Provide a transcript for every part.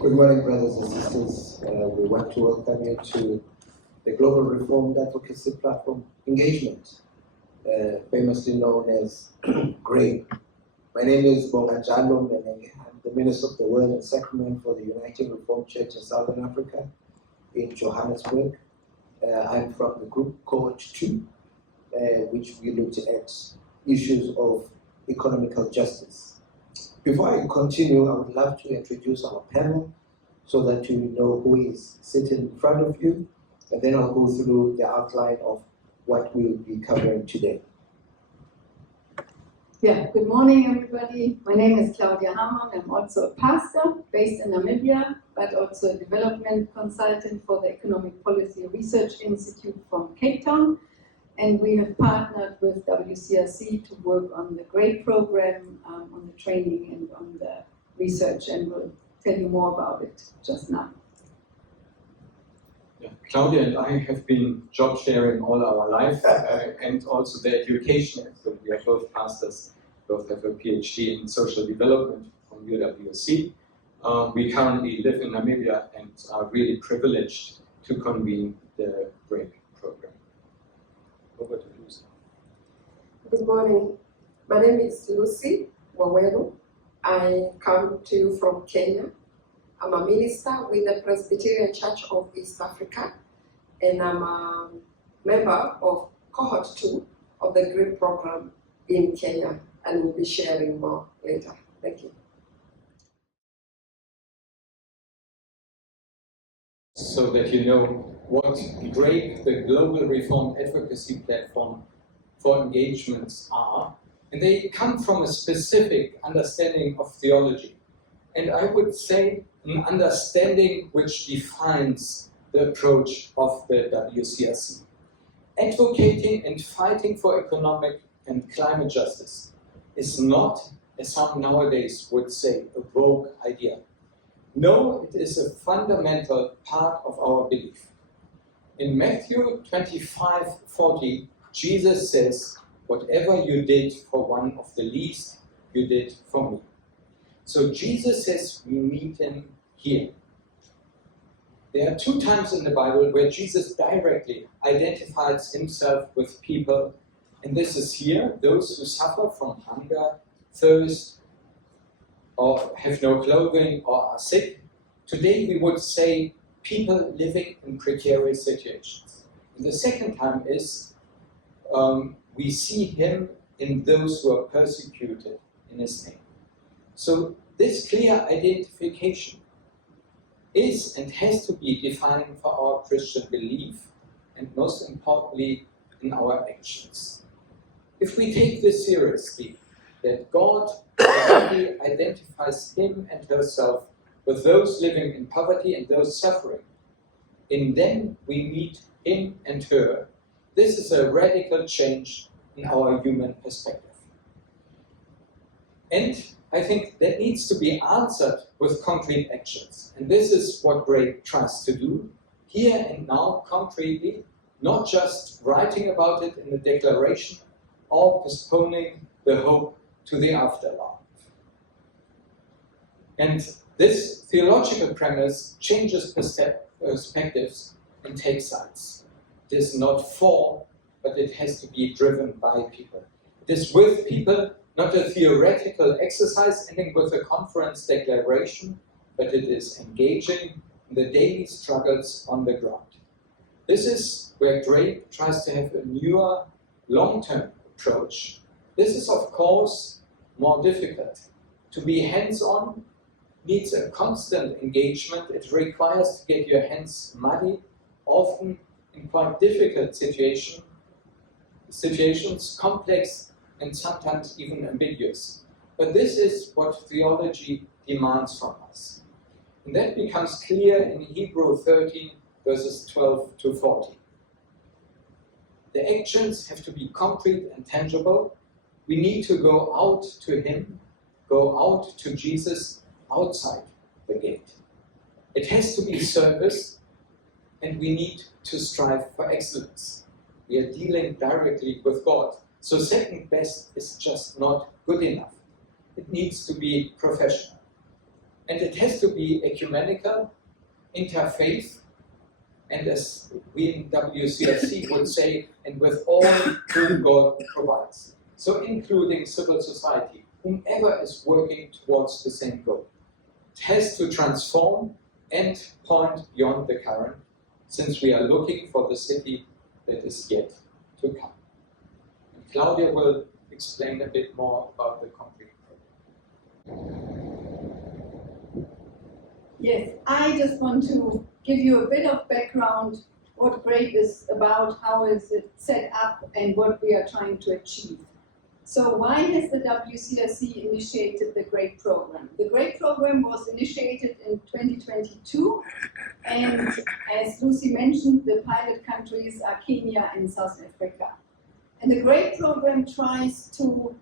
Good morning, brothers and sisters. We want to welcome you to the Global Reformed Advocacy Platform Engagement, famously known as GRAPE. My name is Bonganjalo Menenge. I'm the Minister of the Word and Sacrament for the United Reformed Church in Southern Africa in Johannesburg. I'm from the group Cohort 2, which we looked at issues of economical justice. Before I continue, I would love to introduce our panel so that you know who is sitting in front of you, and then I'll go through the outline of what we'll be covering today. Yeah, good morning, everybody. My name is Claudia Hamann. I'm also a pastor based in Namibia, but also a development consultant for the Economic Policy Research Institute from Cape Town. And we have partnered with WCRC to work on the GRAPE program, on the training and on the research, and we'll tell you more about it just now. Yeah, Claudia and I have been job sharing all our life and also the education. So we are both pastors, both have a PhD in social development from UWC. We currently live in Namibia and are really privileged to convene the GRAPE program. Over to Lucy. Good morning. My name is Lucy Wawelu. I come to you from Kenya. I'm a minister with the Presbyterian Church of East Africa, and I'm a member of Cohort 2 of the GRAPE program in Kenya, and we'll be sharing more later. Thank you. So that you know what GRAPE, the Global Reformed Advocacy Platform for Engagements, are. And they come from a specific understanding of theology. And I would say an understanding which defines the approach of the WCRC. Advocating and fighting for economic and climate justice is not, as some nowadays would say, a vogue idea. No, it is a fundamental part of our belief. In Matthew 25:40, Jesus says, "Whatever you did for one of the least, you did for me." So Jesus says we meet him here. There are 2 times in the Bible where Jesus directly identifies himself with people, and this is here: those who suffer from hunger, thirst, or have no clothing or are sick. Today we would say people living in precarious situations. And the second time is we see him in those who are persecuted in his name. So this clear identification is and has to be defining for our Christian belief, and most importantly in our actions. If we take this seriously, that God already identifies him and herself with those living in poverty and those suffering, in them we meet him and her. This is a radical change in our human perspective. And I think that needs to be answered with concrete actions. And this is what GRAPE tries to do, here and now, concretely, not just writing about it in a declaration or postponing the hope to the afterlife. And this theological premise changes perspectives and takes sides. It is not for, but it has to be driven by people. It is with people, not a theoretical exercise ending with a conference declaration, but it is engaging in the daily struggles on the ground. This is where GRAPE tries to have a newer, long-term approach. This is, of course, more difficult. To be hands-on needs a constant engagement. It requires to get your hands muddy, often in quite difficult situations, complex and sometimes even ambiguous. But this is what theology demands from us. And that becomes clear in Hebrew 13, verses 12 to 14. The actions have to be concrete and tangible. We need to go out to him, go out to Jesus outside the gate. It has to be service, and we need to strive for excellence. We are dealing directly with God. So second best is just not good enough. It needs to be professional. And it has to be ecumenical, interfaith, and as we in WCRC would say, and with all whom God provides. So including civil society, whomever is working towards the same goal. It has to transform and point beyond the current, since we are looking for the city that is yet to come. And Claudia will explain a bit more about the concrete program. Yes, I just want to give you a bit of background, what GRAPE is about, how is it set up, and what we are trying to achieve. So why has the WCRC initiated the GRAPE program? The GRAPE program was initiated in 2022, and as Lucy mentioned, the pilot countries are Kenya and South Africa. And the GRAPE program tries to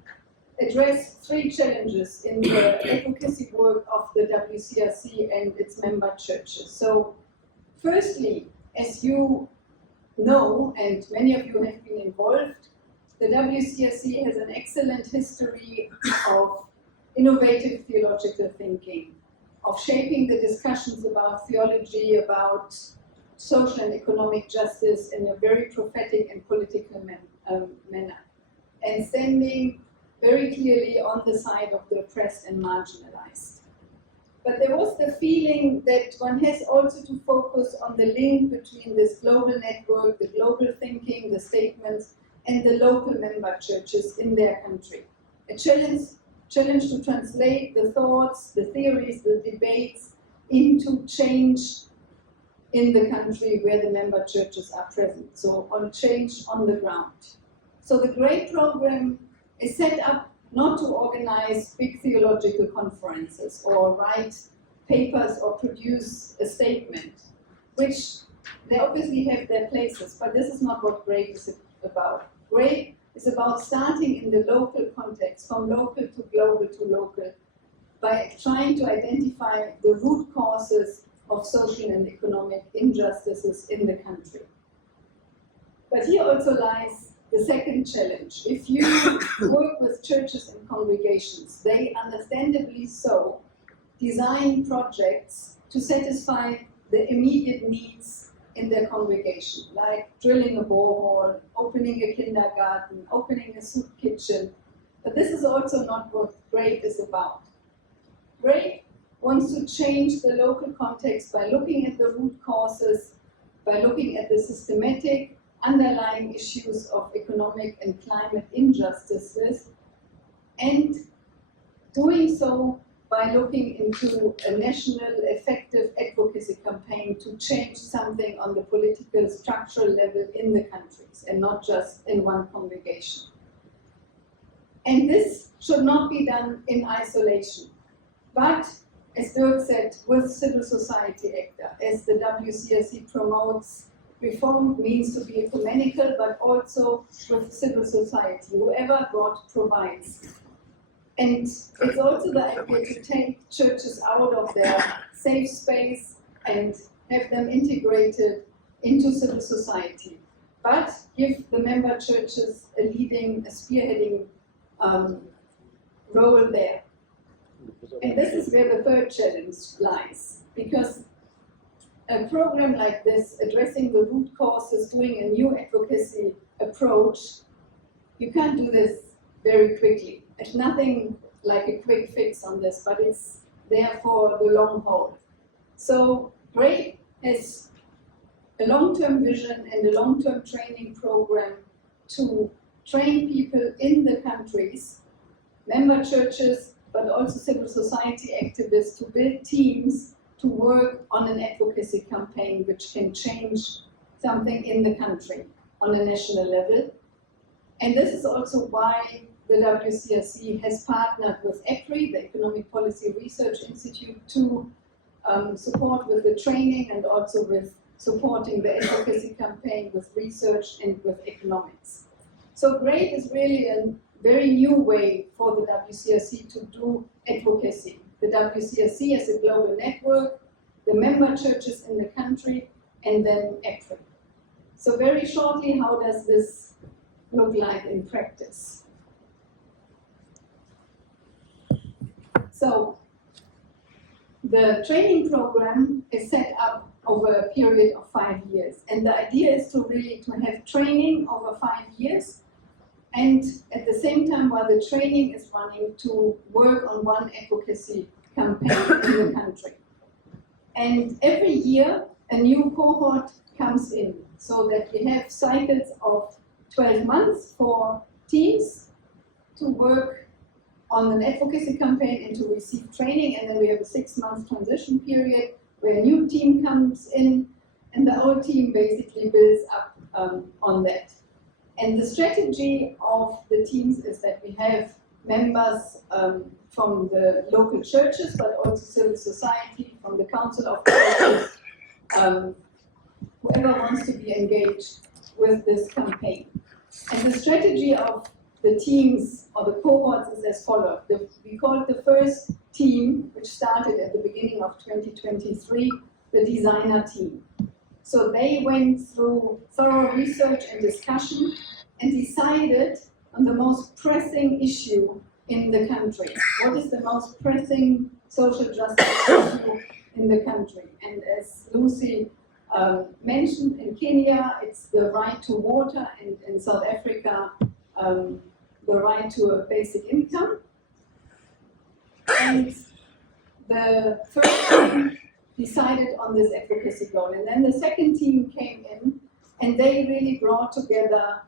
address three challenges in the advocacy work of the WCRC and its member churches. So firstly, as you know, and many of you have been involved, the WCRC has an excellent history of innovative theological thinking, of shaping the discussions about theology, about social and economic justice in a very prophetic and political manner, and standing very clearly on the side of the oppressed and marginalized. But there was the feeling that one has also to focus on the link between this global network, the global thinking, the statements, and the local member churches in their country. A challenge to translate the thoughts, the theories, the debates into change in the country where the member churches are present. So on change on the ground. So the GRAPE program is set up not to organize big theological conferences or write papers or produce a statement, which they obviously have their places, but this is not what GRAPE is about. GRAPE is about starting in the local context, from local to local, by trying to identify the root causes of social and economic injustices in the country. But here also lies the second challenge. If you work with churches and congregations, they understandably so design projects to satisfy the immediate needs in their congregation, like drilling a borehole, opening a kindergarten, opening a soup kitchen. But this is also not what GRAPE is about. GRAPE wants to change the local context by looking at the root causes, by looking at the systematic underlying issues of economic and climate injustices, and doing so by looking into a national effective advocacy campaign to change something on the political structural level in the countries and not just in one congregation. And this should not be done in isolation, but as Dirk said, with civil society actor, as the WCRC promotes, reform means to be ecumenical, but also with civil society, whoever God provides. And it's also the idea to take churches out of their safe space and have them integrated into civil society, but give the member churches a spearheading role there. And this is where the third challenge lies, because a program like this, addressing the root causes, doing a new advocacy approach, you can't do this very quickly. There's nothing like a quick fix on this, but it's there for the long haul. So GRAPE has a long-term vision and a long-term training program to train people in the countries, member churches, but also civil society activists, to build teams to work on an advocacy campaign which can change something in the country on a national level. And this is also why the WCRC has partnered with EPRI, the Economic Policy Research Institute, to support with the training and also with supporting the advocacy campaign with research and with economics. So GRAPE is really a very new way for the WCRC to do advocacy. The WCRC as a global network, the member churches in the country, and then EPRI. So very shortly, how does this look like in practice? The training program is set up over a period of 5 years. And the idea is to really have training over 5 years, and at the same time, while the training is running, to work on one advocacy campaign in the country. And every year, a new cohort comes in, so that we have cycles of 12 months for teams to work on an advocacy campaign and to receive training, and then we have a 6-month transition period where a new team comes in, and the whole team basically builds up on that. And the strategy of the teams is that we have members from the local churches, but also civil society, from the Council of Churches, whoever wants to be engaged with this campaign. And the strategy of the teams or the cohorts is as follows. We call it the first team, which started at the beginning of 2023, the designer team. So they went through thorough research and discussion and decided on the most pressing issue in the country. What is the most pressing social justice issue in the country? And as Lucy mentioned, in Kenya, it's the right to water, and in South Africa, the right to a basic income. And the first team decided on this advocacy goal. And then the second team came in, and they really brought together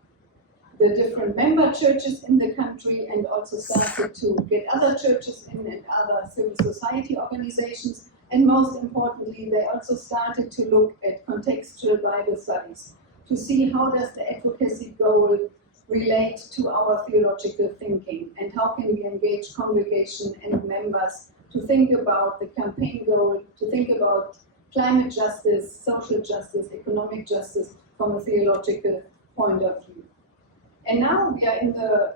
the different member churches in the country, and also started to get other churches in and other civil society organizations. And most importantly, they also started to look at contextual Bible studies to see how does the advocacy goal relate to our theological thinking, and how can we engage congregation and members to think about the campaign goal, to think about climate justice, social justice, economic justice from a theological point of view. And now we are in the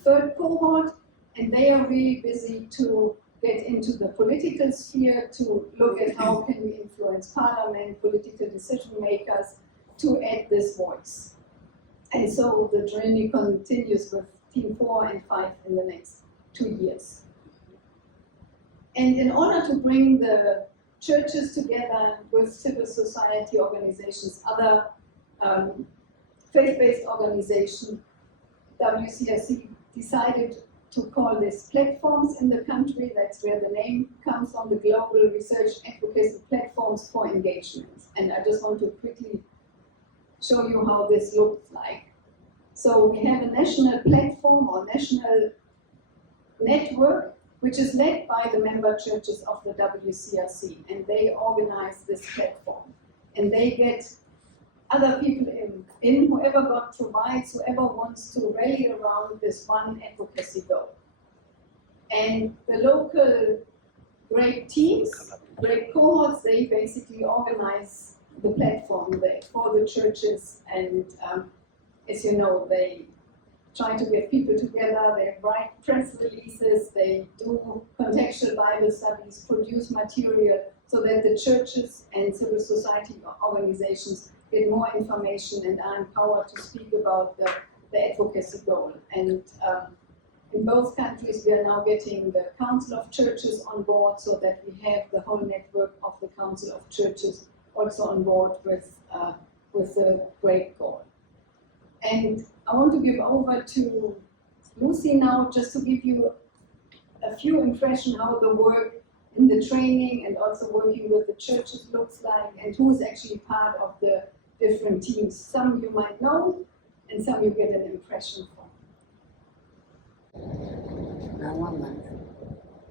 third cohort, and they are really busy to get into the political sphere, to look at how can we influence parliament, political decision makers, to add this voice. And so the journey continues with Team 4 and 5 in the next 2 years. And in order to bring the churches together with civil society organizations, other faith-based organizations, WCRC decided to call this platforms in the country. That's where the name comes from, the Global Research Advocacy Platforms for Engagement. And I just want to quickly show you how this looks like. So we have a national platform or national network, which is led by the member churches of the WCRC, and they organize this platform. And they get other people in whoever God provides, whoever wants to rally around this one advocacy goal. And the local GRAPE teams, GRAPE cohorts, they basically organize the platform there for the churches, and as you know, they try to get people together, they write press releases, they do contextual Bible studies, produce material so that the churches and civil society organizations get more information and are empowered to speak about the advocacy goal. And in both countries, we are now getting the Council of Churches on board, so that we have the whole network of the Council of Churches also on board with the GRAPE goal. And I want to give over to Lucy now, just to give you a few impressions how the work in the training and also working with the churches looks like, and who is actually part of the different teams. Some you might know, and some you get an impression from.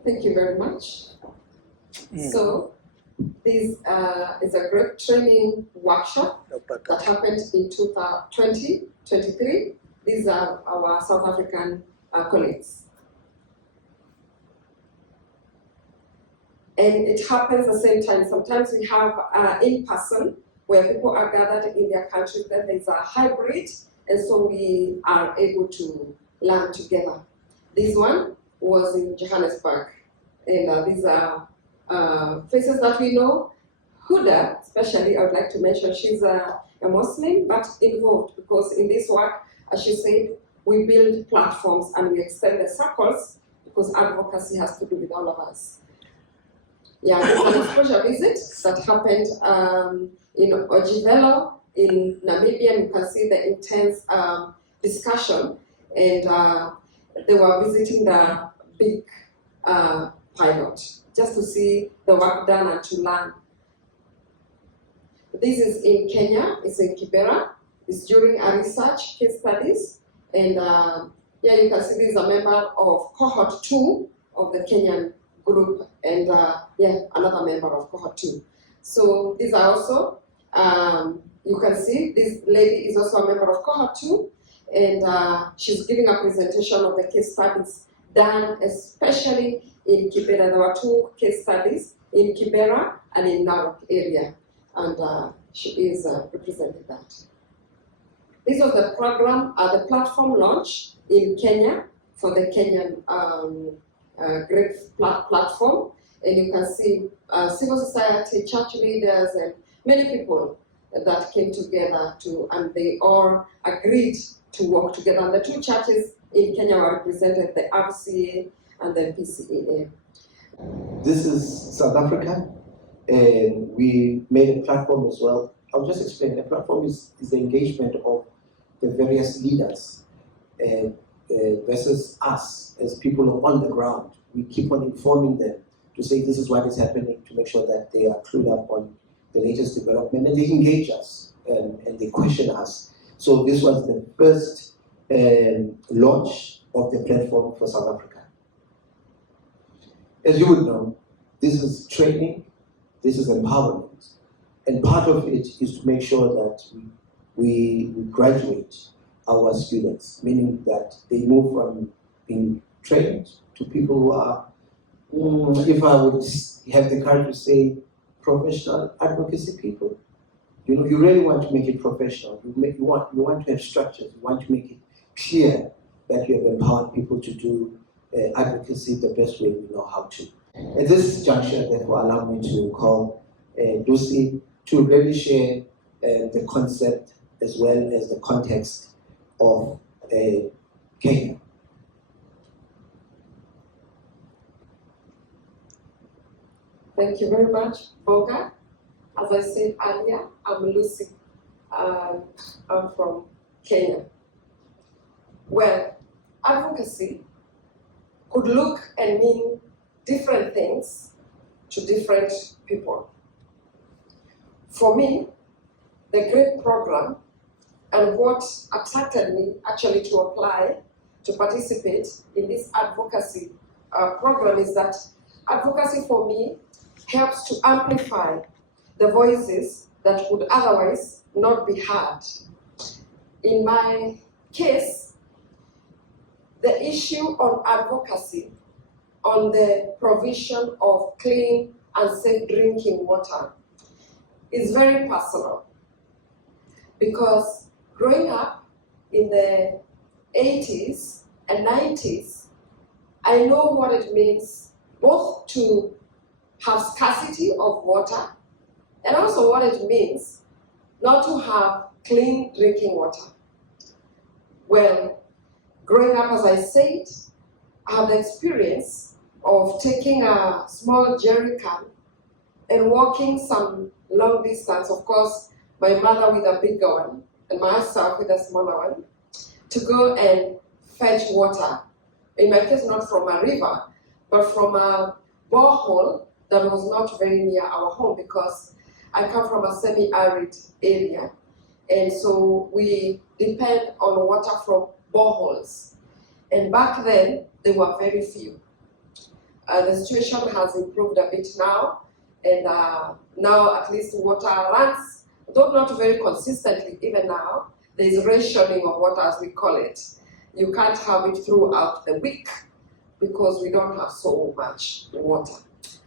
Thank you very much. So, this is a great training workshop that happened in 2023. These are our South African colleagues. And it happens at the same time. Sometimes we have in person, where people are gathered in their countries, then there's a hybrid, and so we are able to learn together. This one was in Johannesburg, and these are faces that we know. Huda, especially, I would like to mention, she's a Muslim, but involved, because in this work, as she said, we build platforms and we extend the circles, because advocacy has to do with all of us. Yeah, it's an exposure visit that happened in Ojivelo in Namibia. You can see the intense discussion, and they were visiting the big pilot just to see the work done and to learn. This is in Kenya, it's in Kibera. It's during a research case studies, and yeah, you can see this is a member of cohort 2 of the Kenyan group, and yeah, another member of cohort 2. So these are also, you can see this lady is also a member of cohort 2, and she's giving a presentation of the case studies done especially in Kibera. There were 2 case studies in Kibera and in Narok area, and she is representing that. This was the program, the platform launch in Kenya for the Kenyan GRAPE platform, and you can see civil society, church leaders, and many people that came together and they all agreed to work together. And the 2 churches in Kenya were represented, the RCA and the PCEA. This is South Africa, and we made a platform as well. I'll just explain. The platform is the engagement of the various leaders versus us as people on the ground. We keep on informing them to say this is what is happening, to make sure that they are clued up on the latest development, and they engage us and they question us. So this was the first launch of the platform for South Africa. As you would know, this is training, this is empowerment, and part of it is to make sure that we graduate our students, meaning that they move from being trained to people who are, if I would have the courage to say, professional advocacy people. You know, you really want to make it professional. You want to have structures. You want to make it clear that you have empowered people to do advocacy the best way we know how to. At this juncture, therefore, allow me to call Lucy to really share the concept as well as the context of Kenya. Thank you very much, Boga. As I said earlier, I'm Lucy. I'm from Kenya. Well, advocacy could look and mean different things to different people. For me, the GRAPE program and what attracted me actually to apply to participate in this advocacy program is that advocacy for me helps to amplify the voices that would otherwise not be heard. In my case, the issue on advocacy on the provision of clean and safe drinking water is very personal, because growing up in the 80s and 90s, I know what it means both to have scarcity of water and also what it means not to have clean drinking water. Well, growing up, as I said, I have the experience of taking a small jerry can and walking some long distance, of course, my mother with a bigger one and myself with a smaller one, to go and fetch water. In my case, not from a river, but from a borehole that was not very near our home, because I come from a semi-arid area, and so we depend on water from boreholes. And back then, there were very few. The situation has improved a bit now, and now at least water runs, though not very consistently. Even now, there is rationing of water, as we call it. You can't have it throughout the week because we don't have so much water.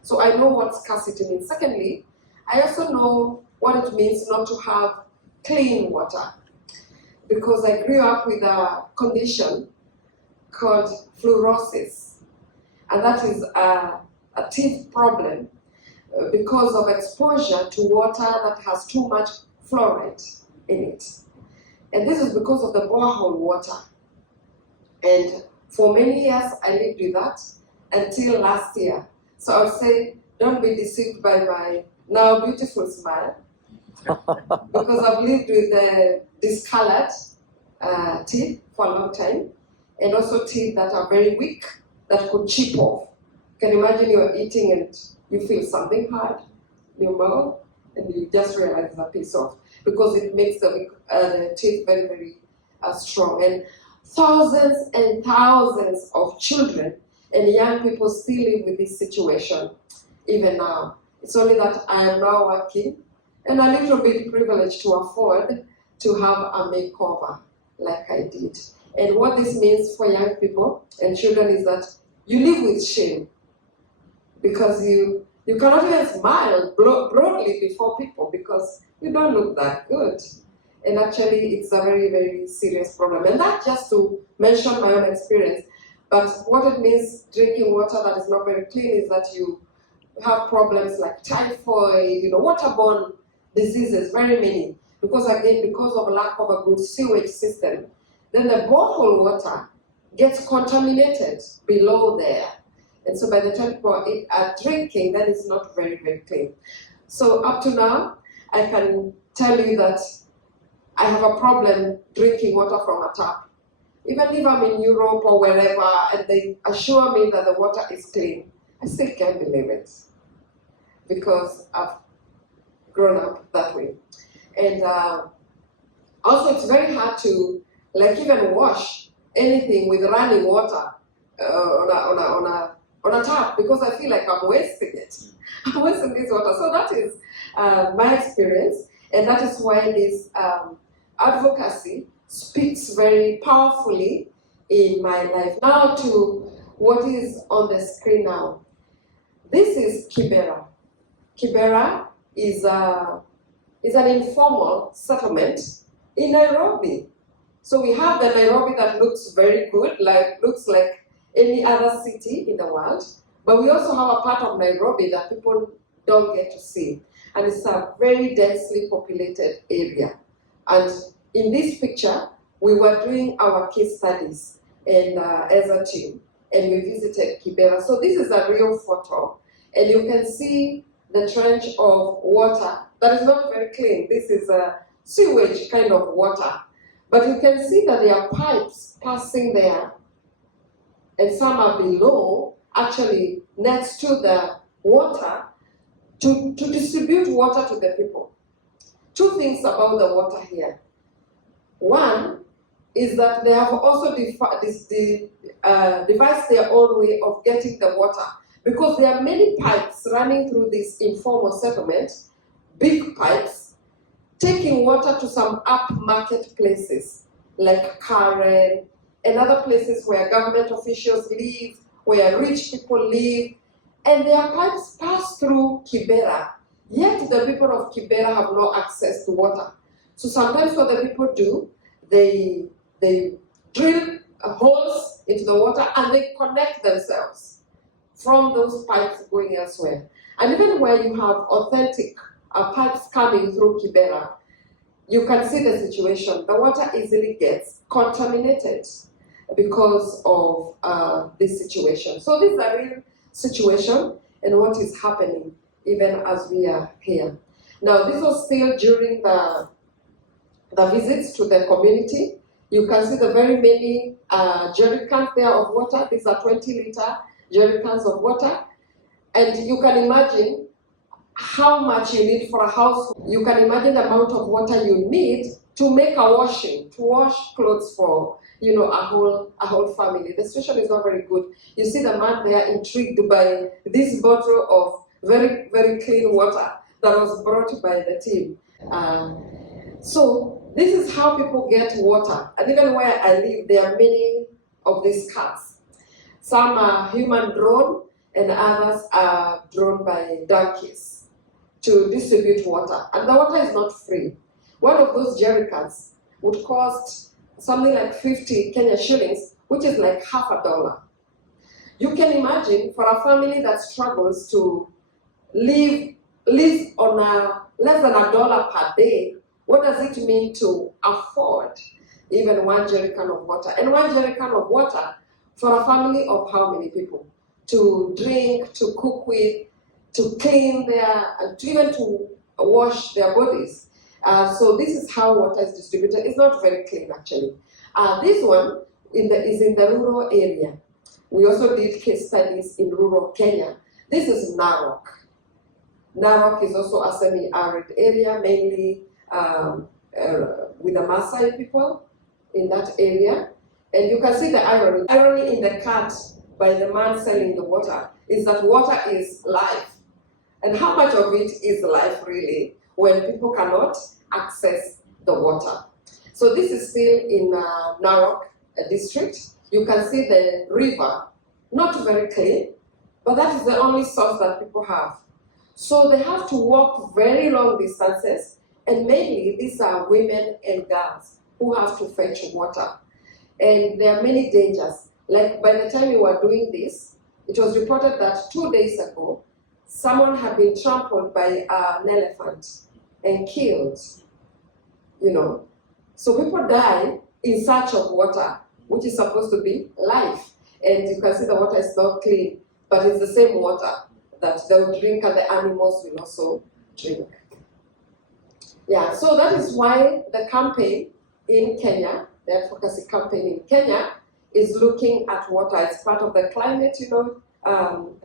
So I know what scarcity means. Secondly, I also know what it means not to have clean water, because I grew up with a condition called fluorosis, and that is a teeth problem because of exposure to water that has too much fluoride in it. And this is because of the borehole water. And for many years, I lived with that until last year. So I would say don't be deceived by my now beautiful smile, because I've lived with discolored teeth for a long time, and also teeth that are very weak, that could chip off. You can imagine you're eating and you feel something hard in your mouth, and you just realize it's a piece off, because it makes the teeth very, very strong. And thousands of children and young people still live with this situation, even now. It's only that I am now working and a little bit privileged to afford to have a makeover like I did. And what this means for young people and children is that you live with shame, because you cannot even smile broadly before people because you don't look that good. And actually, it's a very, very serious problem. And not just to mention my own experience, but what it means drinking water that is not very clean is that you have problems like typhoid, waterborne diseases, very many. Because again, because of lack of a good sewage system, then the borehole water gets contaminated below there. And so by the time people are drinking, that is not very, very clean. So up to now, I can tell you that I have a problem drinking water from a tap. Even if I'm in Europe or wherever and they assure me that the water is clean, I still can't believe it, because I've grown up that way. And also it's very hard to even wash anything with running water on a tap, because I feel like I'm wasting it. I'm wasting this water. So that is my experience, and that is why this advocacy speaks very powerfully in my life. Now to what is on the screen now. This is Kibera. Kibera is an informal settlement in Nairobi. So we have the Nairobi that looks very good, looks like any other city in the world, but we also have a part of Nairobi that people don't get to see. And it's a very densely populated area. And in this picture, we were doing our case studies as a team, and we visited Kibera. So this is a real photo, and you can see the trench of water that is not very clean. This is a sewage kind of water. But you can see that there are pipes passing there, and some are below, actually next to the water, to distribute water to the people. Two things about the water here. One is that they have also devised their own way of getting the water, because there are many pipes running through this informal settlement, big pipes, taking water to some upmarket places like Karen and other places where government officials live, where rich people live, and their pipes pass through Kibera, yet the people of Kibera have no access to water. So sometimes what the people do, they drill holes into the water and they connect themselves from those pipes going elsewhere. And even where you have authentic pipes coming through Kibera, you can see the situation. The water easily gets contaminated because of this situation. So this is a real situation and what is happening even as we are here. Now this was still during the visits to the community. You can see the very many jerry cans there of water. These are 20-liter jerry cans of water. And you can imagine how much you need for a household. You can imagine the amount of water you need to make a washing, to wash clothes for a whole family. The situation is not very good. You see the man there intrigued by this bottle of very, very clean water that was brought by the team. So this is how people get water. And even where I live, there are many of these cars. Some are human drawn and others are drawn by donkeys to distribute water. And the water is not free. One of those jerry cans would cost something like 50 Kenya shillings, which is like $50. You can imagine for a family that struggles to live on less than $1 per day, what does it mean to afford even one jerry can of water? And one jerry can of water for a family of how many people? To drink, to cook with, to clean even to wash their bodies. So this is how water is distributed. It's not very clean actually. This one is in the rural area. We also did case studies in rural Kenya. This is Narok. Narok is also a semi-arid area, mainly with the Maasai people in that area. And you can see the irony. Irony in the cut by the man selling the water is that water is life. And how much of it is life really when people cannot access the water? So this is still in Narok district. You can see the river, not very clean, but that is the only source that people have. So they have to walk very long distances, and mainly these are women and girls who have to fetch water. And there are many dangers. Like by the time we were doing this, it was reported that 2 days ago, someone had been trampled by an elephant and killed, you know. So people die in search of water, which is supposed to be life. And you can see the water is not clean, but it's the same water that they'll drink and the animals will also drink. Yeah, so that is why the campaign in Kenya, the advocacy campaign in Kenya, is looking at water as part of the climate,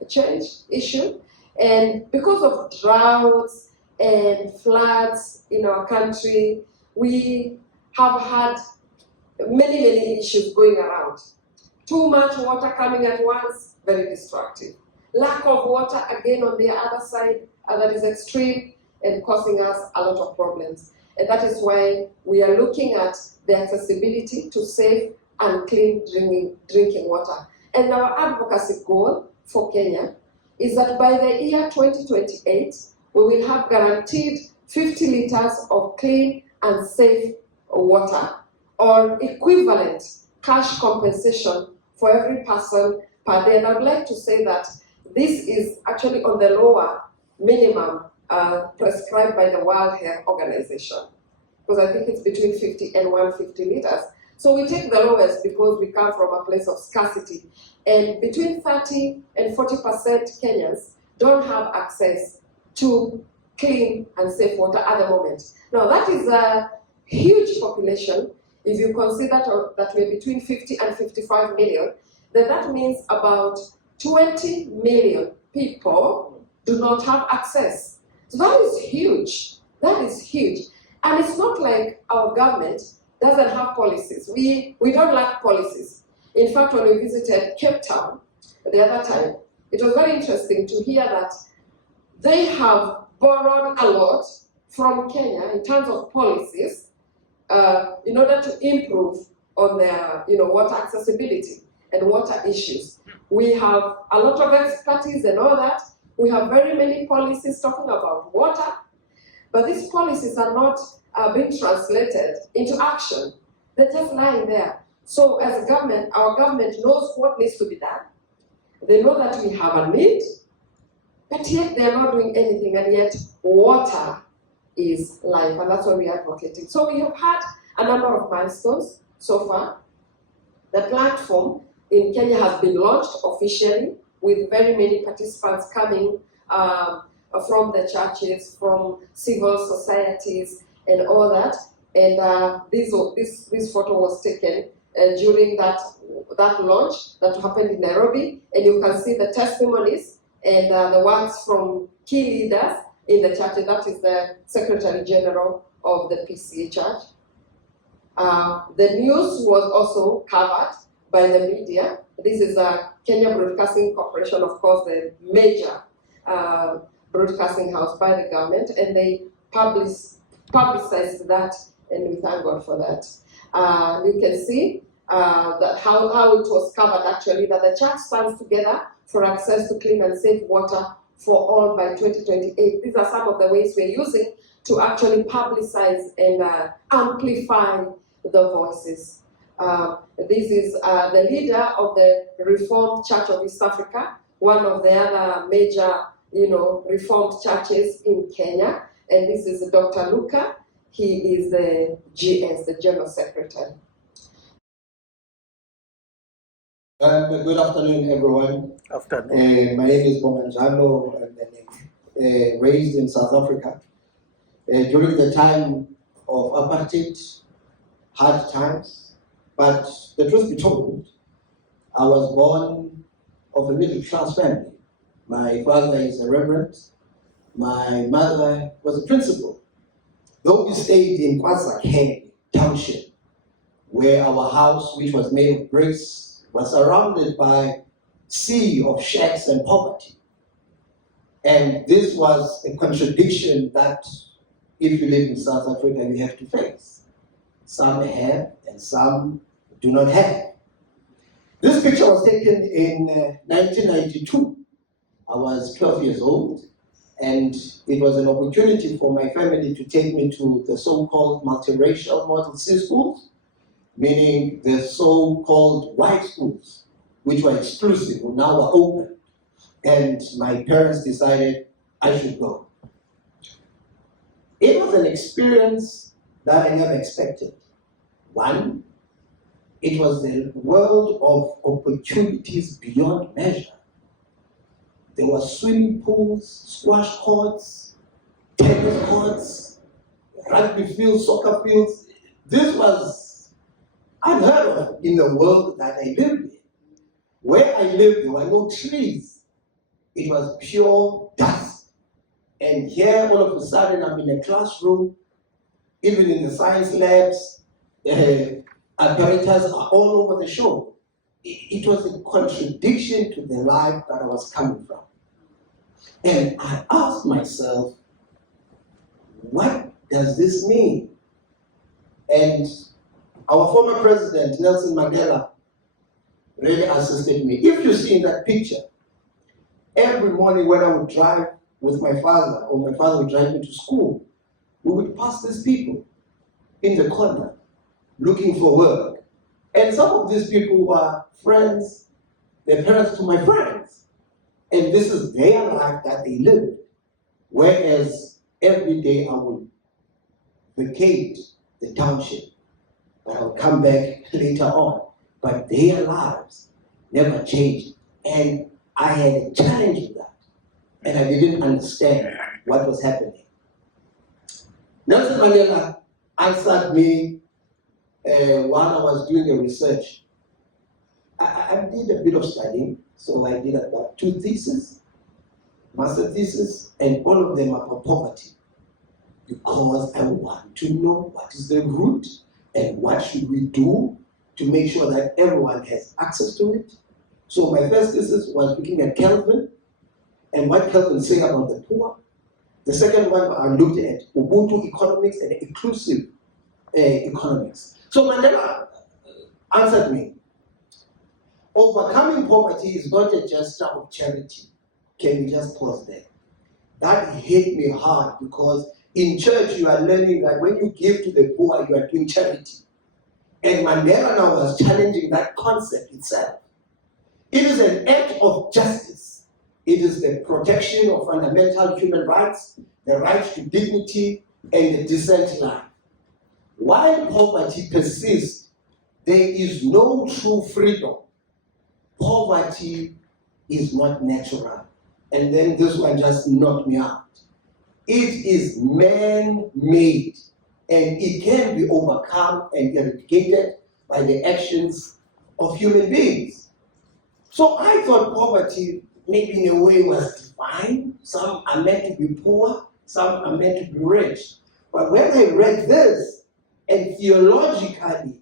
change issue. And because of droughts and floods in our country, we have had many issues going around. Too much water coming at once, very destructive. Lack of water, again, on the other side, that is extreme and causing us a lot of problems. And that is why we are looking at the accessibility to safe and clean drinking water. And our advocacy goal for Kenya is that by the year 2028, we will have guaranteed 50 liters of clean and safe water, or equivalent cash compensation for every person per day. And I'd like to say that this is actually on the lower minimum prescribed by the World Health Organization, because I think it's between 50 and 150 liters. So we take the lowest because we come from a place of scarcity. And between 30 and 40% Kenyans don't have access to clean and safe water at the moment. Now that is a huge population. If you consider that we're between 50 and 55 million, then that means about 20 million people do not have access. So that is huge. That is huge. And it's not like our government doesn't have policies. We don't lack policies. In fact, when we visited Cape Town the other time, it was very interesting to hear that they have borrowed a lot from Kenya in terms of policies in order to improve on their water accessibility and water issues. We have a lot of expertise and all that. We have very many policies talking about water, but these policies are not being translated into action. They're just lying there. So as a government, our government knows what needs to be done. They know that we have a need, but yet they're not doing anything, and yet water is life, and that's what we're advocating. So we have had a number of milestones so far. The platform in Kenya has been launched officially with very many participants coming from the churches, from civil societies, and all that. And this photo was taken during that launch that happened in Nairobi. And you can see the testimonies and the words from key leaders in the church. And that is the Secretary General of the PCA Church. The news was also covered by the media. This is a Kenya Broadcasting Corporation, of course, the major broadcasting house by the government, and they publicized that, and we thank God for that. You can see that how it was covered actually, that the church stands together for access to clean and safe water for all by 2028. These are some of the ways we're using to actually publicize and amplify the voices. This is the leader of the Reformed Church of East Africa, one of the other major, Reformed churches in Kenya. And this is Dr. Luka. He is the GS, the General Secretary. Good afternoon, everyone. Afternoon. My name is Bomanjalo, and raised in South Africa during the time of apartheid, hard times. But the truth be told, I was born of a middle-class family. My father is a reverend. My mother was a principal. Though we stayed in Kwazakhe Township, where our house, which was made of bricks, was surrounded by sea of shacks and poverty. And this was a contradiction that, if you live in South Africa, you have to face. Some have and some do not have. This picture was taken in 1992. I was 12 years old, and it was an opportunity for my family to take me to the so-called multiracial Model C schools, meaning the so-called white schools, which were exclusive, now are open. And my parents decided I should go. It was an experience that I never expected. One, it was a world of opportunities beyond measure. There were swimming pools, squash courts, tennis courts, rugby fields, soccer fields. This was unheard of in the world that I lived in. Where I lived, there were no trees. It was pure dust. And here, all of a sudden, I'm in a classroom, even in the science labs, apparatus are all over the show. It was a contradiction to the life that I was coming from. And I asked myself, what does this mean? And our former president, Nelson Mandela, really assisted me. If you see in that picture, every morning when I would drive with my father, or my father would drive me to school, we would pass these people in the corner looking for work. And some of these people were friends, their parents to my friends. And this is their life that they lived. Whereas every day I would vacate the township, but I'll come back later on. But their lives never changed. And I had a challenge with that. And I didn't understand what was happening. Nelson Mandela answered me while I was doing the research. I did a bit of studying, so I did about 2 theses, master thesis, and all of them are about poverty. Because I want to know what is the root and what should we do to make sure that everyone has access to it. So my first thesis was looking at Kelvin and what Kelvin said about the poor. The second one, I looked at Ubuntu economics and inclusive economics. So Mandela answered me, overcoming poverty is not a gesture of charity. Can we just pause there? That hit me hard because in church you are learning that when you give to the poor, you are doing charity. And Mandela now was challenging that concept itself. It is an act of justice. It is the protection of fundamental human rights, the right to dignity, and a decent life. While poverty persists, there is no true freedom. Poverty is not natural. And then this one just knocked me out. It is man-made, and it can be overcome and eradicated by the actions of human beings. So I thought poverty, maybe in a way, was divine. Some are meant to be poor, some are meant to be rich. But when I read this, and theologically,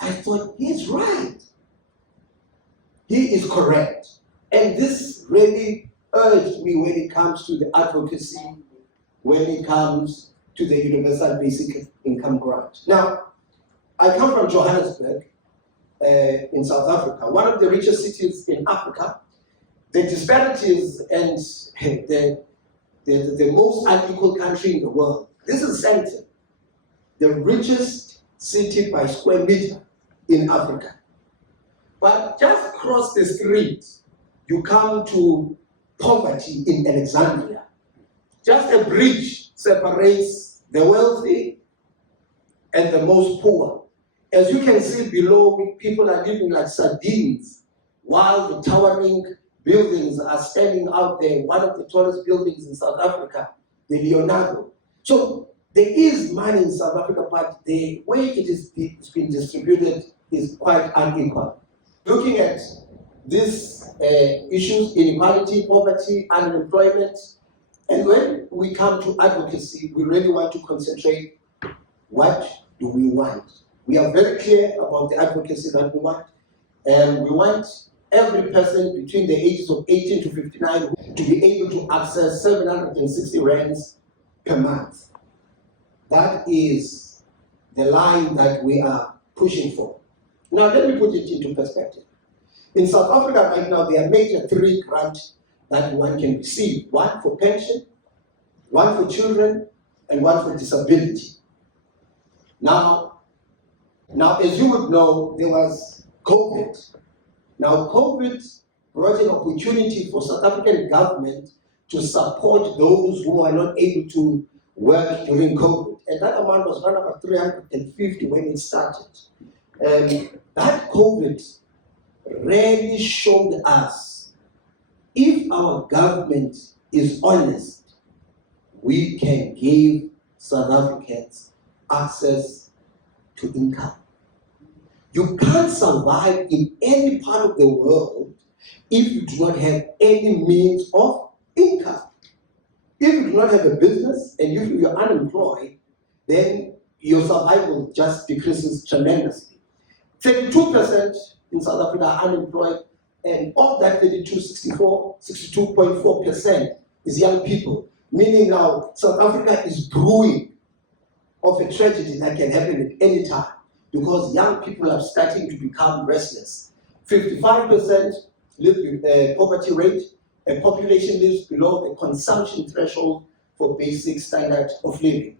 I thought, he's right. He is correct. And this really urged me when it comes to the advocacy, when it comes to the universal basic income grant. Now, I come from Johannesburg in South Africa, one of the richest cities in Africa. The disparities and the most unequal country in the world. This is Sandton, the richest city by square meter in Africa. But just across the street, you come to poverty in Alexandria. Just a bridge separates the wealthy and the most poor. As you can see below, people are living like sardines, while the towering buildings are standing out there, one of the tallest buildings in South Africa, the Leonardo. So there is money in South Africa, but the way it's been distributed is quite unequal. Looking at these issues, inequality, poverty, unemployment, and when we come to advocacy, we really want to concentrate, what do we want? We are very clear about the advocacy that we want. We want every person between the ages of 18 to 59 to be able to access 760 rands per month. That is the line that we are pushing for. Now let me put it into perspective. In South Africa right now, there are major 3 grants that one can receive. One for pension, one for children, and one for disability. Now, as you would know, there was COVID. Now, COVID brought an opportunity for South African government to support those who are not able to work during COVID. And that amount was around about 350 when it started. That COVID really showed us, if our government is honest, we can give South Africans access to income. You can't survive in any part of the world if you do not have any means of income. If you do not have a business and if you're unemployed, then your survival just decreases tremendously. 32% in South Africa are unemployed, and of that 62.4% is young people. Meaning now South Africa is brewing of a tragedy that can happen at any time, because young people are starting to become restless. 55% live with a poverty rate, and population lives below the consumption threshold for basic standard of living.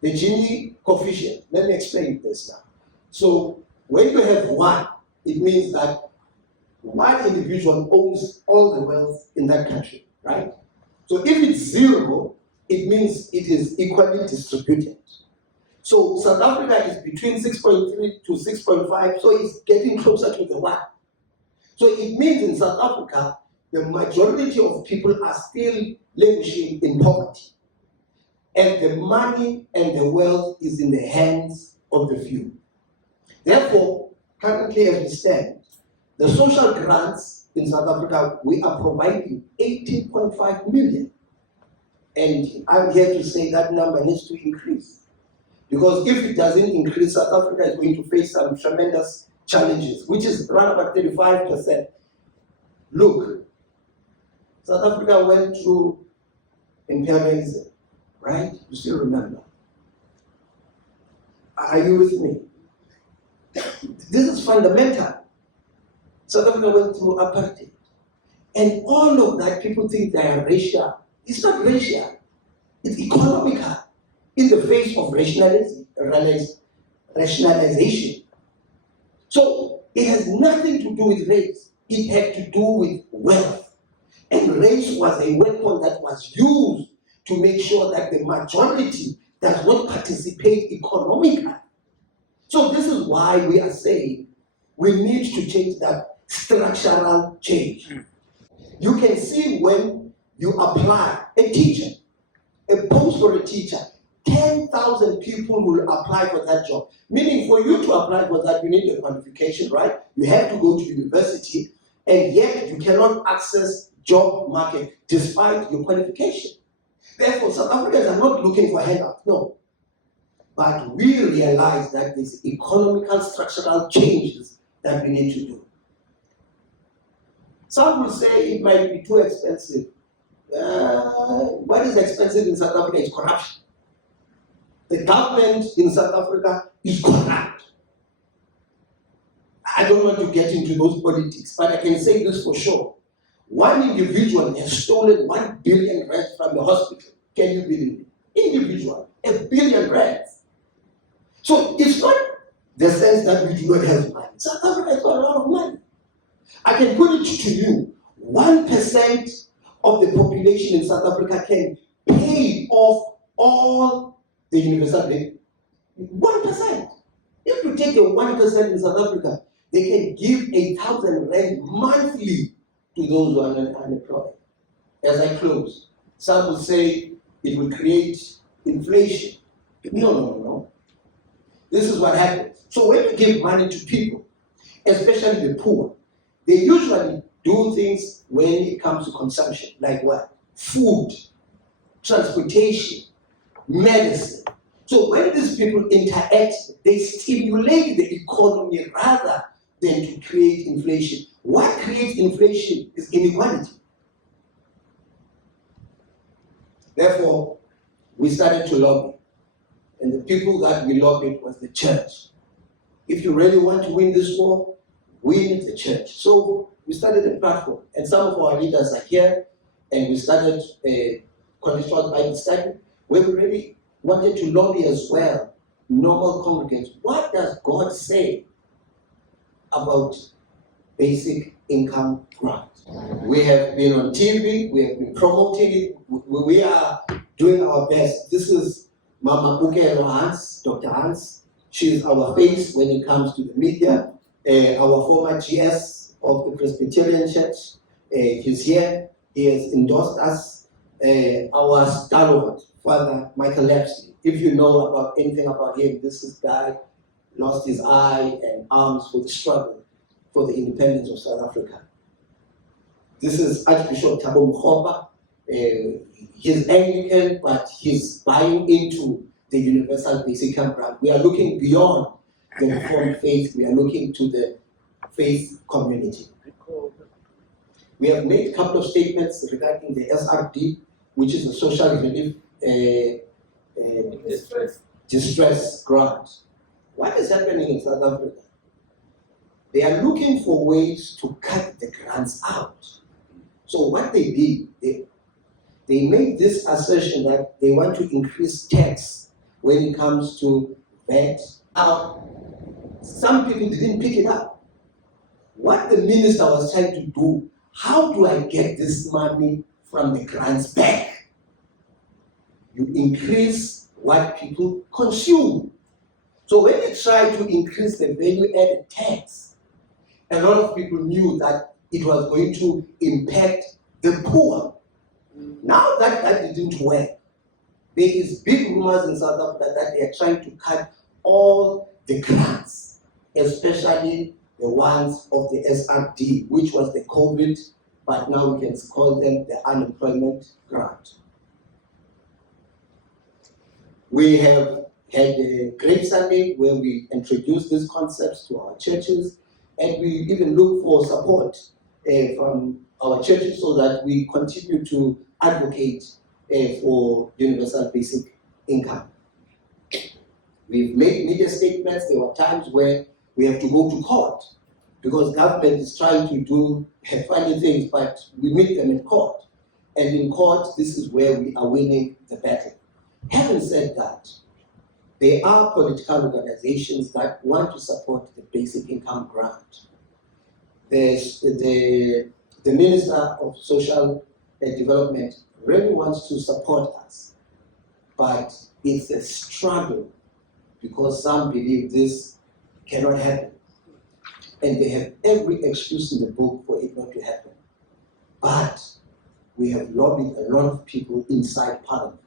The Gini coefficient, let me explain this now. So when you have 1, it means that one individual owns all the wealth in that country, right? So if it's 0, it means it is equally distributed. So South Africa is between 6.3 to 6.5, so it's getting closer to the 1. So it means in South Africa, the majority of people are still languishing in poverty. And the money and the wealth is in the hands of the few. Therefore, currently as we stand, the social grants in South Africa, we are providing 18.5 million. And I'm here to say that number needs to increase. Because if it doesn't increase, South Africa is going to face some tremendous challenges, which is around about 35%. Look, South Africa went through imperialism, right? You still remember. Are you with me? This is fundamental. South Africa went through apartheid. And all of that, people think they are racial. It's not racial. It's economical in the face of rationalization. So it has nothing to do with race. It had to do with wealth. And race was a weapon that was used to make sure that the majority does not participate economically. So this is why we are saying we need to change that structural change. You can see when you apply a teacher, a post for a teacher, 10,000 people will apply for that job. Meaning for you to apply for that, you need a qualification, right? You have to go to university, and yet you cannot access job market despite your qualification. Therefore, South Africans are not looking for handouts, no. But we realize that there's economical structural changes that we need to do. Some will say it might be too expensive. What is expensive in South Africa is corruption. The government in South Africa is corrupt. I don't want to get into those politics, but I can say this for sure. One individual has stolen 1 billion rands from the hospital. Can you believe it? Individual, 1 billion rands. So it's not the sense that we do not have money. South Africa has got a lot of money. I can put it to you, 1% of the population in South Africa can pay off all the universal debt. 1%. If you take the 1% in South Africa, they can give 1,000 rand monthly to those who are unemployed. As I close, some will say it will create inflation. No. This is what happens. So when you give money to people, especially the poor, they usually do things when it comes to consumption, like what? Food, transportation, medicine. So when these people interact, they stimulate the economy rather than to create inflation. What creates inflation is inequality. Therefore, we started to lobby. And the people that we lobbied was the church. If you really want to win this war, win the church. So we started a platform, and some of our leaders are here, and we started a contextual Bible study where we really wanted to lobby as well normal congregants. What does God say about basic income grant? We have been on TV, we have been promoting it, we are doing our best. This is Mama Bukelo Hans, Dr. Hans. She is our face when it comes to the media. Our former GS of the Presbyterian Church, he's here. He has endorsed us. Our stalwart, Father Michael Lepsley. If you know about anything about him, this is guy lost his eye and arms for the struggle for the independence of South Africa. This is Archbishop Thabo Mkhoba. He's Anglican, but he's buying into the universal basic income grant. We are looking beyond the Reformed faith. We are looking to the faith community. We have made a couple of statements regarding the SRD, which is the social relief distress grant. What is happening in South Africa? They are looking for ways to cut the grants out. So what they did, they made this assertion that they want to increase tax when it comes to VAT. Now, some people didn't pick it up. What the minister was trying to do, how do I get this money from the grants back? You increase what people consume. So when you try to increase the value-added tax, a lot of people knew that it was going to impact the poor. Now that didn't work. There is big rumors in South Africa that they are trying to cut all the grants, especially the ones of the SRD, which was the COVID, but now we can call them the unemployment grant. We have had a GRAPE Sunday where we introduced these concepts to our churches, and we even look for support from our churches so that we continue to advocate for universal basic income. We've made media statements. There were times where we have to go to court because government is trying to do funny things, but we meet them in court. And in court, this is where we are winning the battle. Having said that, there are political organizations that want to support the basic income grant. The Minister of Social Development really wants to support us, but it's a struggle because some believe this cannot happen. And they have every excuse in the book for it not to happen. But we have lobbied a lot of people inside Parliament,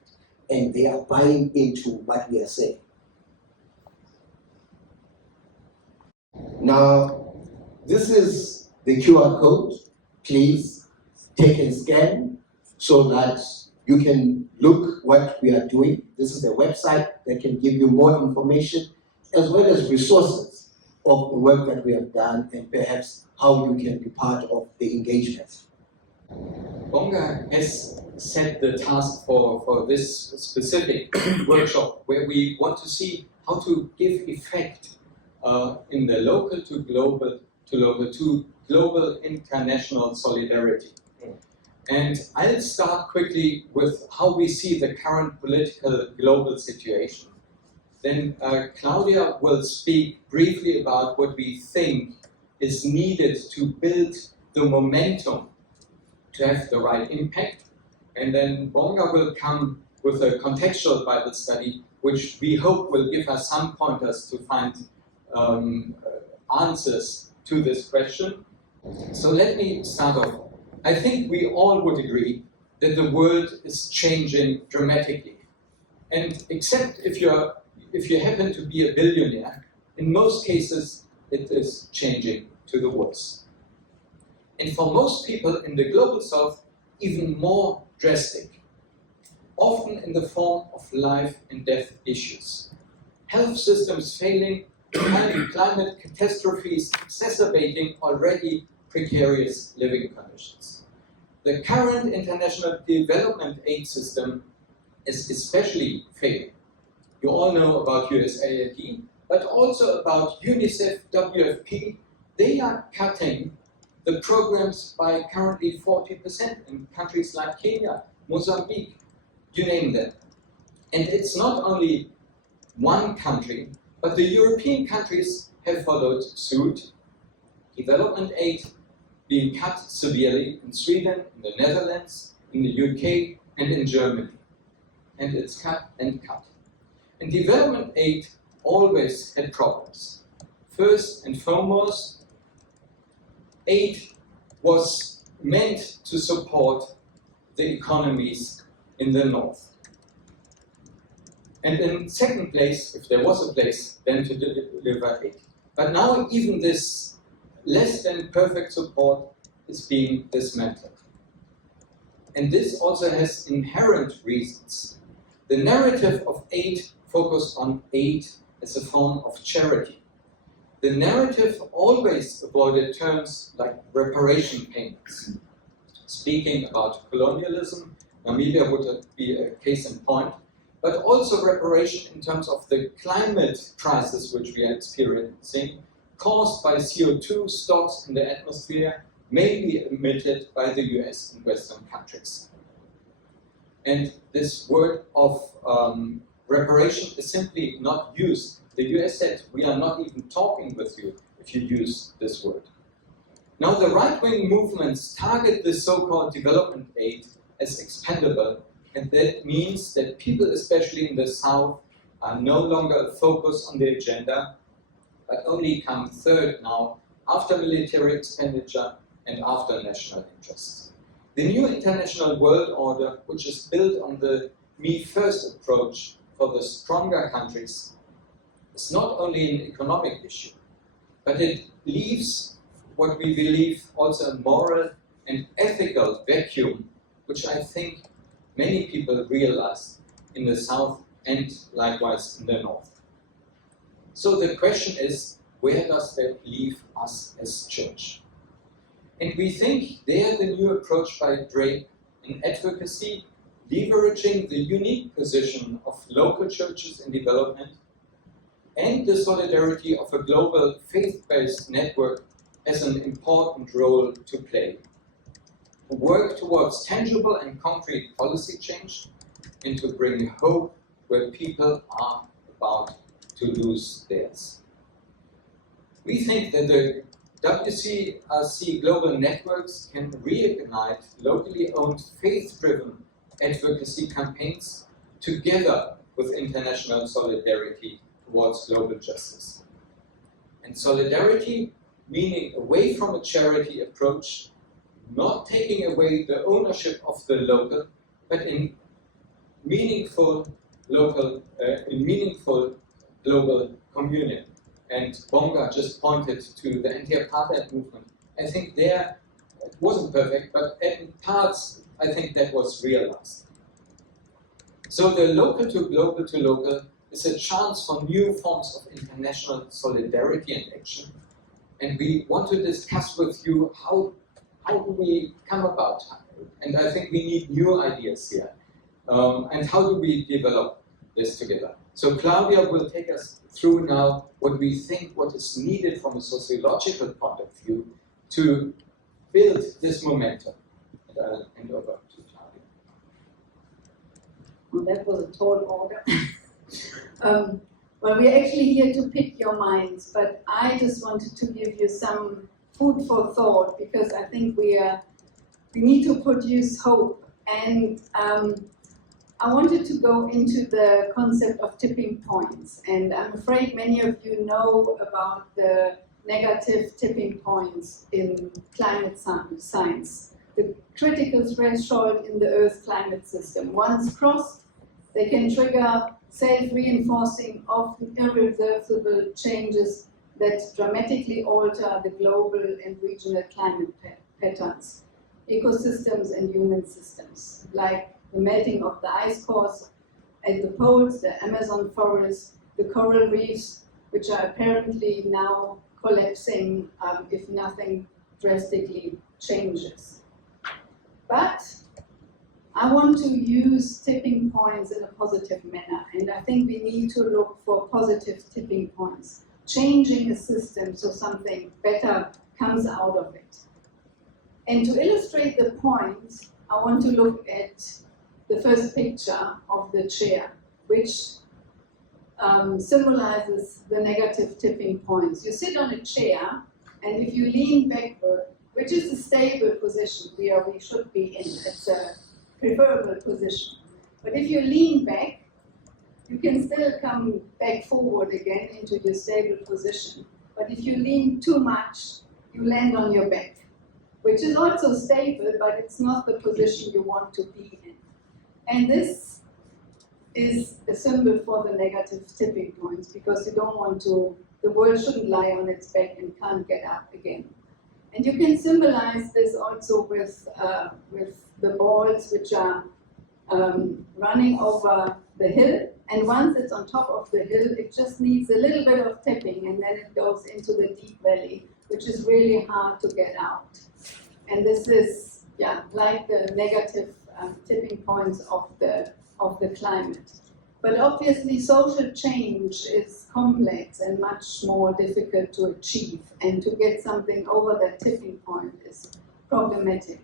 and they are buying into what we are saying. Now, this is the QR code. Please take and scan so that you can look what we are doing. This is the website that can give you more information as well as resources of the work that we have done and perhaps how you can be part of the engagement. Bonga has set the task for this specific workshop where we want to see how to give effect in the local to global international solidarity. And I'll start quickly with how we see the current political global situation. Then Claudia will speak briefly about what we think is needed to build the momentum to have the right impact. And then Bonga will come with a contextual Bible study, which we hope will give us some pointers to find answers to this question. So let me start off. I think we all would agree that the world is changing dramatically. And except if you happen to be a billionaire, in most cases it is changing to the worse. And for most people in the global south, even more drastic, often in the form of life and death issues. Health systems failing, climate catastrophes exacerbating already precarious living conditions. The current international development aid system is especially failing. You all know about USAID, but also about UNICEF, WFP. They are cutting the programs by currently 40% in countries like Kenya, Mozambique, you name them. And it's not only one country, but the European countries have followed suit. Development aid being cut severely in Sweden, in the Netherlands, in the UK, and in Germany. And it's cut and cut. And development aid always had problems. First and foremost, aid was meant to support the economies in the north. And in second place, if there was a place, then to deliver aid. But now even this less than perfect support is being dismantled. And this also has inherent reasons. The narrative of aid focused on aid as a form of charity. The narrative always avoided terms like reparation payments. Speaking about colonialism, Namibia would be a case in point, but also reparation in terms of the climate crisis which we are experiencing, caused by CO2 stocks in the atmosphere, mainly emitted by the US and Western countries. And this word of reparation is simply not used. The US said, we are not even talking with you if you use this word. Now the right-wing movements target this so-called development aid as expendable, and that means that people, especially in the South, are no longer a focus on the agenda, but only come third now, after military expenditure and after national interests. The new international world order, which is built on the me-first approach for the stronger countries, is not only an economic issue, but it leaves what we believe also a moral and ethical vacuum, which I think many people realize in the South and likewise in the North. So the question is, where does that leave us as church? And we think there the new approach by GRAPE in advocacy, leveraging the unique position of local churches in development and the solidarity of a global faith-based network has an important role to play. To work towards tangible and concrete policy change and to bring hope where people are about to lose theirs. We think that the WCRC global networks can reignite locally owned faith-driven advocacy campaigns together with international solidarity towards global justice. And solidarity meaning away from a charity approach, not taking away the ownership of the local, but in meaningful local, global communion. And Bonga just pointed to the anti-apartheid movement. I think there it wasn't perfect, but in parts I think that was realized. So the local to local is a chance for new forms of international solidarity and action. And we want to discuss with you how do we come about? And I think we need new ideas here. And how do we develop this together? So Claudia will take us through now what we think, what is needed from a sociological point of view to build this momentum. And I'll hand over to Claudia. Well, that was a tall order. Well, we're actually here to pick your minds, but I just wanted to give you some food for thought because I think we need to produce hope. And I wanted to go into the concept of tipping points. And I'm afraid many of you know about the negative tipping points in climate science. the critical threshold in the Earth's climate system. Once crossed, they can trigger self-reinforcing, often irreversible changes that dramatically alter the global and regional climate patterns, ecosystems and human systems, like the melting of the ice cores at the poles, the Amazon forest, the coral reefs, which are apparently now collapsing if nothing drastically changes. But I want to use tipping points in a positive manner, and I think we need to look for positive tipping points, changing a system so something better comes out of it. And to illustrate the point, I want to look at the first picture of the chair, which symbolizes the negative tipping points. You sit on a chair, and if you lean backward, which is a stable position where we should be in, it's a preferable position. But if you lean back, you can still come back forward again into your stable position. But if you lean too much, you land on your back, which is also stable, but it's not the position you want to be in. And this is a symbol for the negative tipping points, because you don't want to, the world shouldn't lie on its back and can't get up again. And you can symbolize this also with the balls which are running over the hill. And once it's on top of the hill, it just needs a little bit of tipping, and then it goes into the deep valley, which is really hard to get out. And this is, yeah, like the negative tipping points of the climate. But obviously, social change is complex and much more difficult to achieve, and to get something over that tipping point is problematic.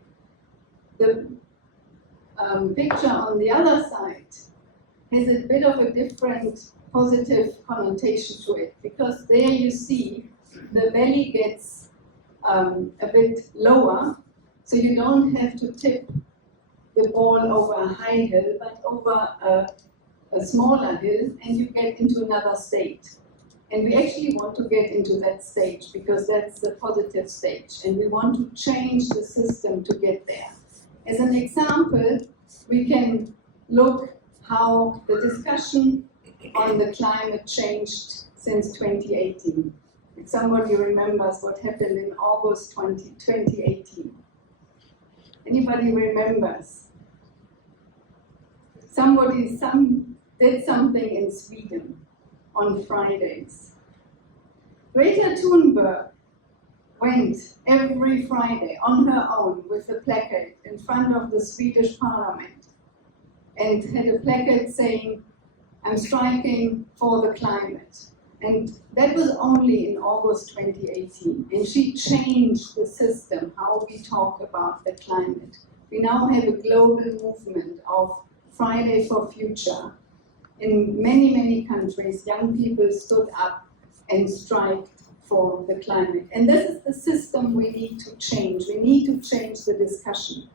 The picture on the other side has a bit of a different positive connotation to it, because there you see the valley gets a bit lower, so you don't have to tip the ball over a high hill, but over a smaller hill, and you get into another state. And we actually want to get into that stage, because that's the positive stage, and we want to change the system to get there. As an example, we can look how the discussion on the climate changed since 2018. If somebody remembers what happened in August 2018. Anybody remembers? Somebody did something in Sweden on Fridays. Greta Thunberg went every Friday on her own with a placard in front of the Swedish parliament and had a placard saying, "I'm striking for the climate." And that was only in August 2018. And she changed the system, how we talk about the climate. We now have a global movement of Friday for Future. In many, many countries, young people stood up and striked for the climate. And this is the system we need to change. We need to change the discussion.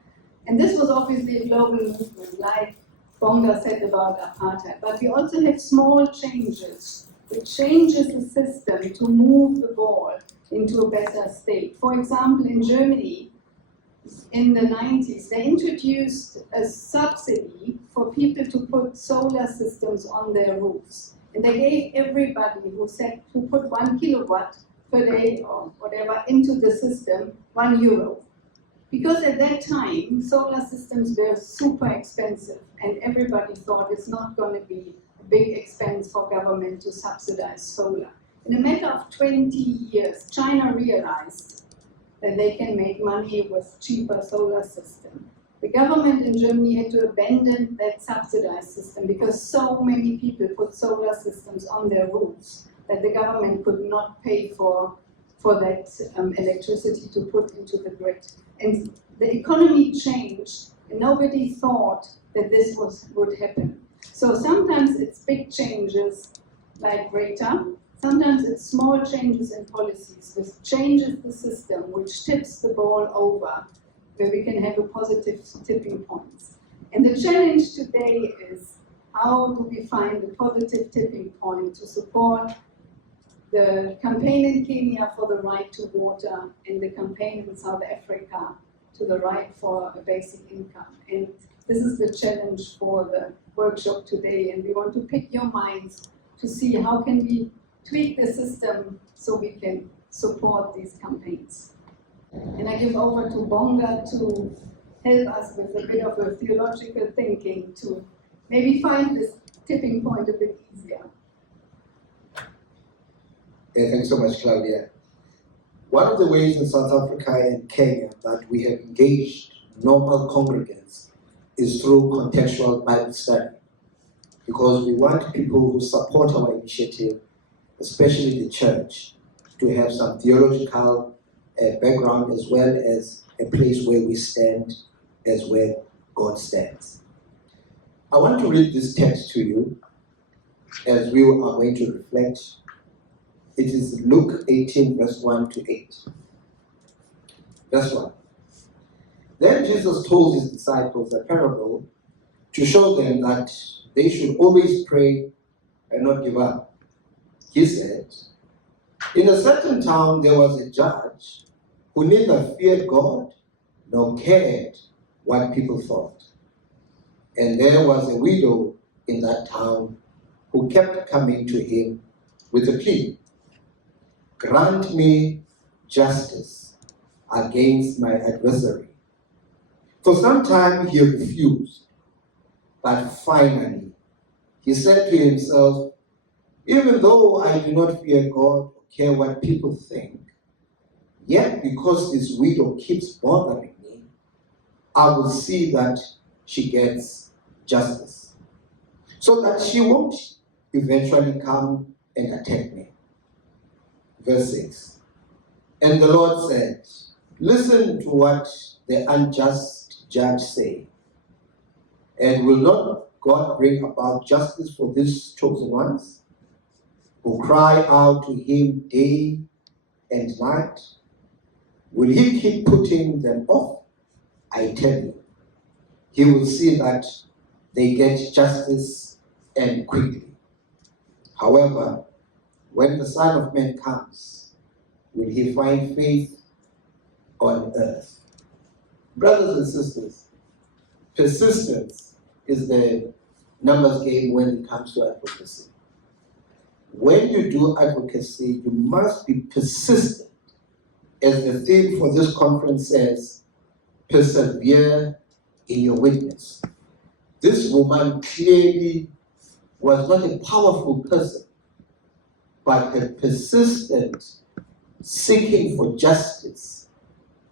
And this was obviously a global movement, like Bonga said about apartheid. But we also have small changes, which changes the system to move the ball into a better state. For example, in Germany, in the 90s, they introduced a subsidy for people to put solar systems on their roofs. And they gave everybody who put 1 kilowatt per day or whatever into the system €1. Because at that time, solar systems were super expensive, and everybody thought it's not going to be a big expense for government to subsidize solar. In a matter of 20 years, China realized that they can make money with cheaper solar system. The government in Germany had to abandon that subsidized system because so many people put solar systems on their roofs that the government could not pay for that electricity to put into the grid. And the economy changed, and nobody thought that this would happen. So sometimes it's big changes like Greta, sometimes it's small changes in policies, which changes the system, which tips the ball over, where we can have a positive tipping points. And the challenge today is, how do we find a positive tipping point to support the campaign in Kenya for the right to water and the campaign in South Africa to the right for a basic income. And this is the challenge for the workshop today, and we want to pick your minds to see how can we tweak the system so we can support these campaigns. And I give over to Bonga to help us with a bit of a theological thinking to maybe find this tipping point a bit easier. Thanks so much, Claudia. One of the ways in South Africa and Kenya that we have engaged normal congregants is through contextual Bible study, because we want people who support our initiative, especially the church, to have some theological background as well as a place where we stand as where God stands. I want to read this text to you as we are going to reflect. It is Luke 18, verse 1 to 8. Verse 1. Then Jesus told his disciples a parable to show them that they should always pray and not give up. He said, in a certain town there was a judge who neither feared God nor cared what people thought. And there was a widow in that town who kept coming to him with a plea, grant me justice against my adversary. For some time he refused, but finally he said to himself, even though I do not fear God or care what people think, yet because this widow keeps bothering me, I will see that she gets justice, so that she won't eventually come and attack me. Verse 6. And the Lord said, listen to what the unjust judge say. And will not God bring about justice for these chosen ones, who cry out to him day and night? Will he keep putting them off? I tell you, he will see that they get justice and quickly. However, when the Son of Man comes, will he find faith on earth? Brothers and sisters, persistence is the numbers game when it comes to advocacy. When you do advocacy, you must be persistent. As the theme for this conference says, persevere in your witness. This woman clearly was not a powerful person, but her persistent seeking for justice,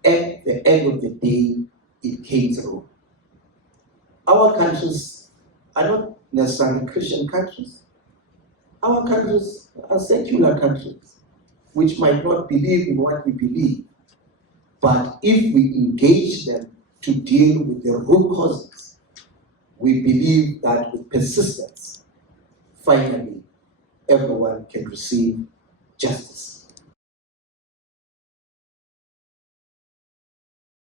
at the end of the day, it came through. Our countries are not necessarily Christian countries. Our countries are secular countries, which might not believe in what we believe. But if we engage them to deal with the root causes, we believe that with persistence, finally, everyone can receive justice.